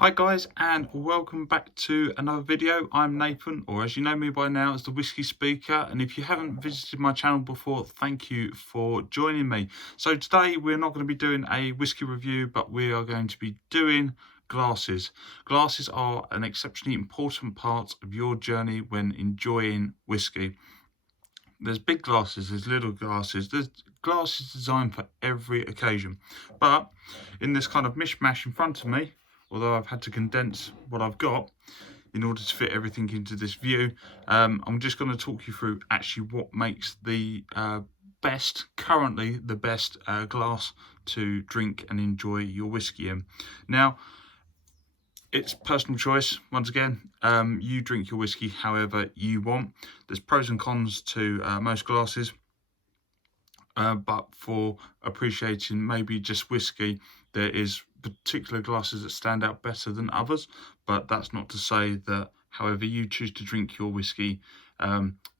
Hi guys, and welcome back to another video. I'm Nathan, or as you know me by now as the Whisky Speaker, and if you haven't visited my channel before, thank you for joining me. So today we're not going to be doing a whisky review, but we are going to be doing glasses. Glasses are an exceptionally important part of your journey when enjoying whisky. There's big glasses, there's little glasses, there's glasses designed for every occasion. But in this kind of mishmash in front of me, although I've had to condense what I've got in order to fit everything into this view, I'm just going to talk you through actually what makes the currently the best glass to drink and enjoy your whisky in. Now, it's personal choice. Once again, you drink your whisky however you want. There's pros and cons to most glasses, but for appreciating maybe just whisky, there is particular glasses that stand out better than others. But that's not to say that however you choose to drink your whisky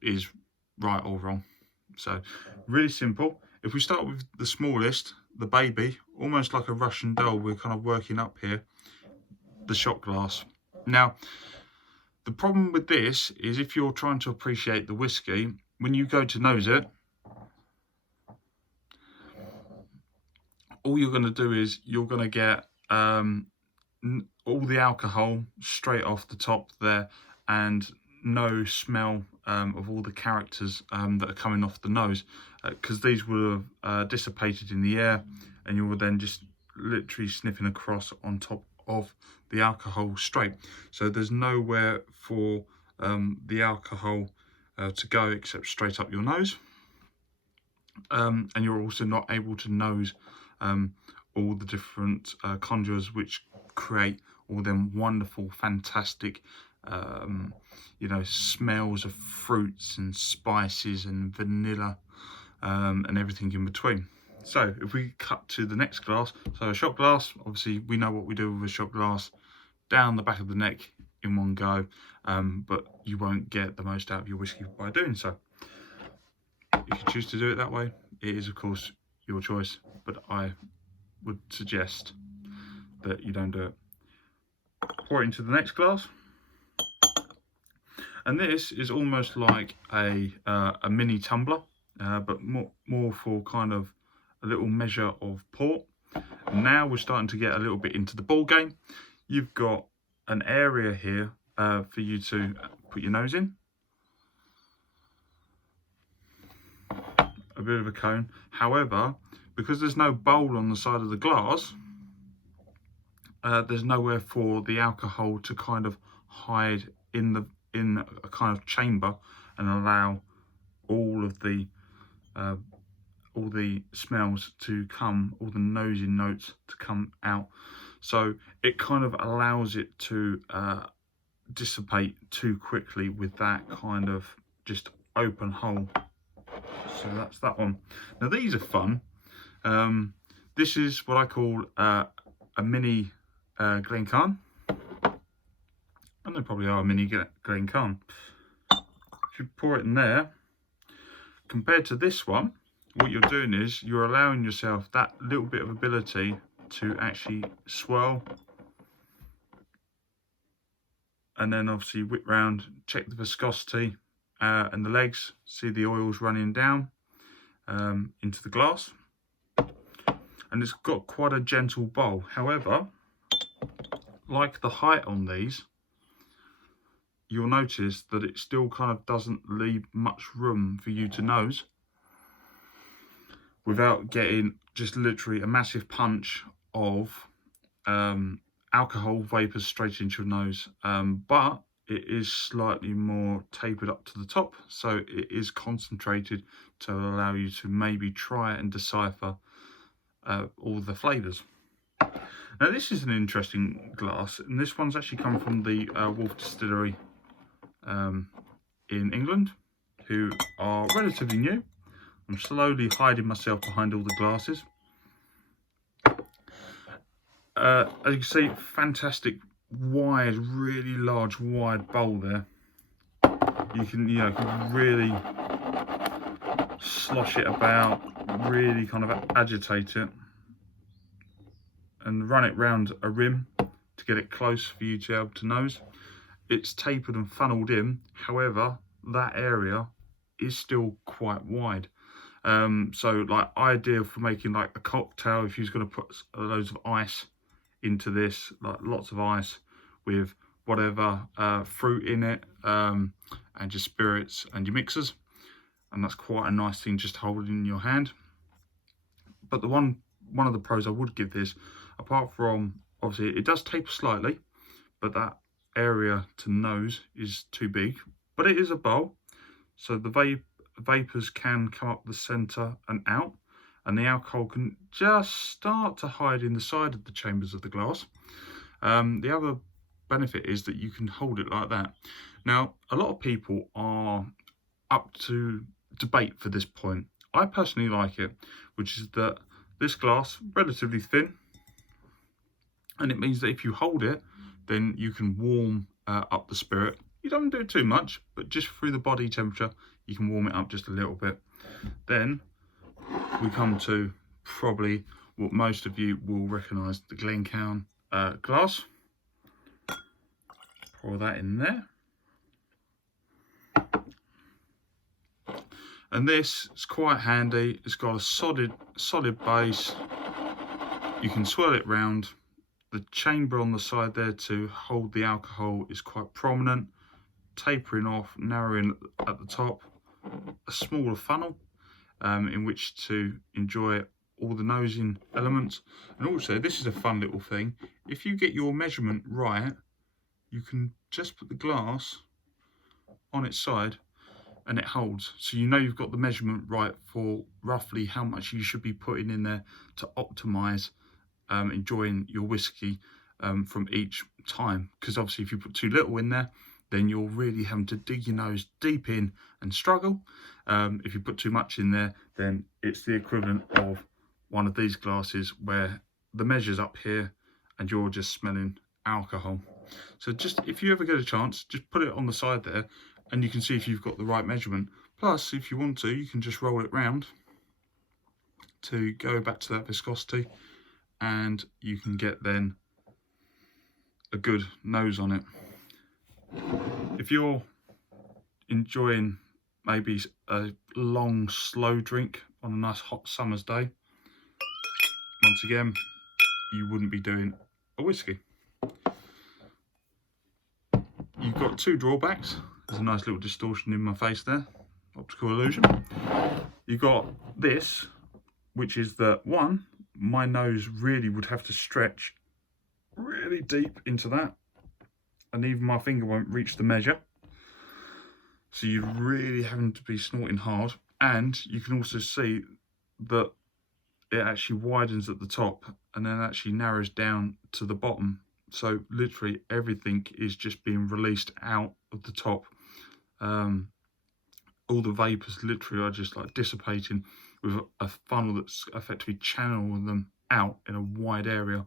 is right or wrong. So really simple. If we start with the smallest, the baby, almost like a Russian doll, we're kind of working up here, the shot glass. Now, the problem with this is if you're trying to appreciate the whisky, when you go to nose it, all you're going to do is you're going to get all the alcohol straight off the top there, and no smell of all the characters that are coming off the nose, because these will have dissipated in the air, and you will then just literally sniffing across on top of the alcohol straight. So there's nowhere for the alcohol to go except straight up your nose, and you're also not able to nose all the different conjures which create all them wonderful, fantastic, smells of fruits and spices and vanilla and everything in between. So if we cut to the next glass, so a shot glass, obviously we know what we do with a shot glass, down the back of the neck in one go, but you won't get the most out of your whisky by doing so. If you choose to do it that way, it is of course your choice, but I would suggest that you don't do it. Pour it into the next glass, and this is almost like a mini tumbler, but more for kind of a little measure of port. Now we're starting to get a little bit into the ball game. You've got an area here for you to put your nose in, a bit of a cone. However, because there's no bowl on the side of the glass, there's nowhere for the alcohol to kind of hide in a kind of chamber and allow all the smells to come, all the nosing notes to come out. So it kind of allows it to dissipate too quickly with that kind of just open hole. So that's that one. Now these are fun. This is what I call a mini Glencairn, and they probably are a mini Glencairn. If you pour it in there, compared to this one, what you're doing is you're allowing yourself that little bit of ability to actually swirl, and then obviously whip round, check the viscosity and the legs, see the oils running down into the glass. And it's got quite a gentle bowl. However, like the height on these, you'll notice that it still kind of doesn't leave much room for you to nose without getting just literally a massive punch of alcohol vapors straight into your nose. But it is slightly more tapered up to the top, so it is concentrated to allow you to maybe try and decipher all the flavours. Now this is an interesting glass, and this one's actually come from the Wolf Distillery in England, who are relatively new. I'm slowly hiding myself behind all the glasses. As you can see, fantastic wide, really large wide bowl there. You can really slosh it about, really kind of agitate it and run it round a rim to get it close for you to be able to nose. It's tapered and funneled in, however that area is still quite wide. So like ideal for making like a cocktail if you're going to put loads of ice into this, like lots of ice with whatever fruit in it, and your spirits and your mixers, and that's quite a nice thing just to hold in your hand. But the one of the pros I would give this, apart from obviously it does taper slightly, but that area to nose is too big. But it is a bowl, so the vapors can come up the center and out, and the alcohol can just start to hide in the side of the chambers of the glass. The other benefit is that you can hold it like that. Now, a lot of people are up to debate for this point. I personally like it, which is that this glass relatively thin, and it means that if you hold it, then you can warm up the spirit. You don't do it too much, but just through the body temperature, you can warm it up just a little bit. Then we come to probably what most of you will recognise, the Glencairn glass. Pour that in there. And this is quite handy. It's got a solid base. You can swirl it round. The chamber on the side there to hold the alcohol is quite prominent, tapering off, narrowing at the top. A smaller funnel in which to enjoy all the nosing elements. And also, this is a fun little thing. If you get your measurement right, you can just put the glass on its side and it holds. So you know you've got the measurement right for roughly how much you should be putting in there to optimize enjoying your whiskey from each time. Because obviously if you put too little in there, then you're really having to dig your nose deep in and struggle. If you put too much in there, then it's the equivalent of one of these glasses where the measure's up here and you're just smelling alcohol. So just if you ever get a chance, just put it on the side there and you can see if you've got the right measurement. Plus, if you want to, you can just roll it round to go back to that viscosity, and you can get then a good nose on it. If you're enjoying maybe a long slow drink on a nice hot summer's day, once again, you wouldn't be doing a whiskey. You've got two drawbacks. There's a nice little distortion in my face there, optical illusion. You've got this, which is that one, my nose really would have to stretch really deep into that, and even my finger won't reach the measure. So you're really having to be snorting hard, and you can also see that it actually widens at the top and then actually narrows down to the bottom. So literally everything is just being released out of the top. All the vapors literally are just like dissipating with a funnel that's effectively channeling them out in a wide area,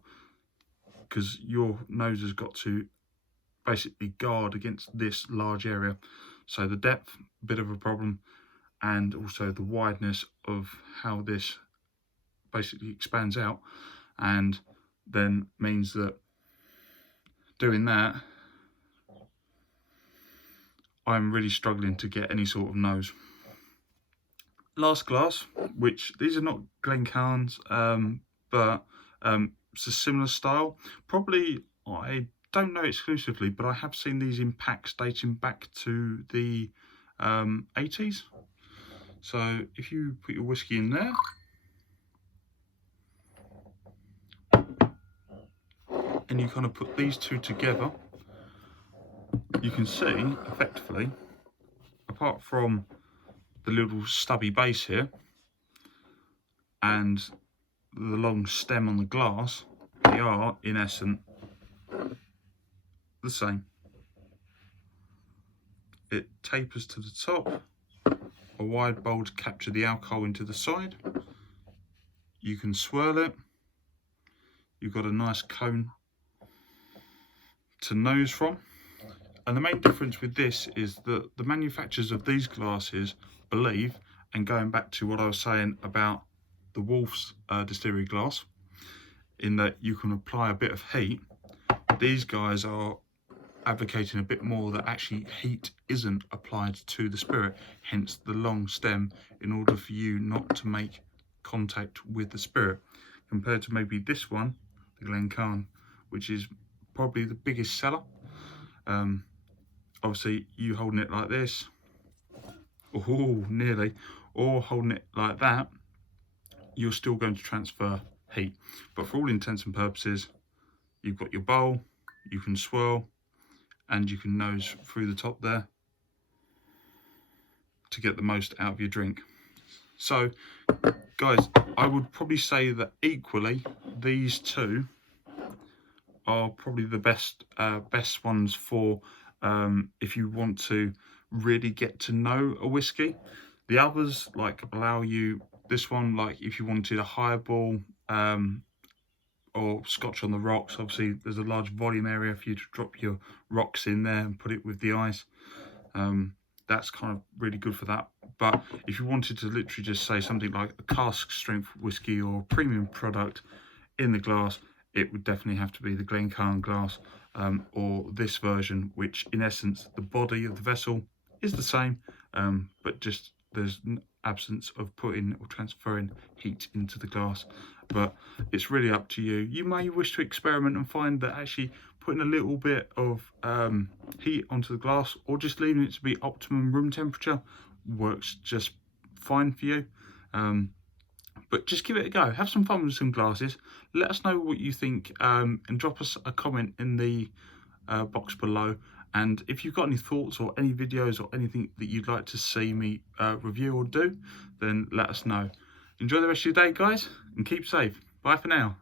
because your nose has got to basically guard against this large area. So the depth, a bit of a problem, and also the wideness of how this basically expands out, and then means that doing that, I'm really struggling to get any sort of nose. Last glass, which these are not Glencairns, but it's a similar style. Probably, I don't know exclusively, but I have seen these in packs dating back to the 80s. So if you put your whiskey in there, and you kind of put these two together, you can see effectively, apart from the little stubby base here and the long stem on the glass, they are in essence the same. It tapers to the top, a wide bowl to capture the alcohol into the side. You can swirl it. You've got a nice cone to nose from. And the main difference with this is that the manufacturers of these glasses believe, and going back to what I was saying about the Wolf's distillery glass, in that you can apply a bit of heat These guys are advocating a bit more that actually heat isn't applied to the spirit, hence the long stem, in order for you not to make contact with the spirit, compared to maybe this one, the Glencairn, which is probably the biggest seller. Obviously you holding it like this, oh nearly, or holding it like that, you're still going to transfer heat. But for all intents and purposes, you've got your bowl, you can swirl, and you can nose through the top there to get the most out of your drink. So guys, I would probably say that equally these two are probably the best ones for if you want to really get to know a whiskey. The others like allow you, this one, like if you wanted a highball or Scotch on the rocks, obviously there's a large volume area for you to drop your rocks in there and put it with the ice. That's kind of really good for that. But if you wanted to literally just say something like a cask strength whiskey or premium product in the glass, it would definitely have to be the Glencairn glass, or this version, which in essence the body of the vessel is the same, but just there's an absence of putting or transferring heat into the glass. But it's really up to you. You may wish to experiment and find that actually putting a little bit of heat onto the glass, or just leaving it to be optimum room temperature, works just fine for you. But just give it a go. Have some fun with some glasses. Let us know what you think, and drop us a comment in the box below. And if you've got any thoughts or any videos or anything that you'd like to see me review or do, then let us know. Enjoy the rest of your day, guys, and keep safe. Bye for now.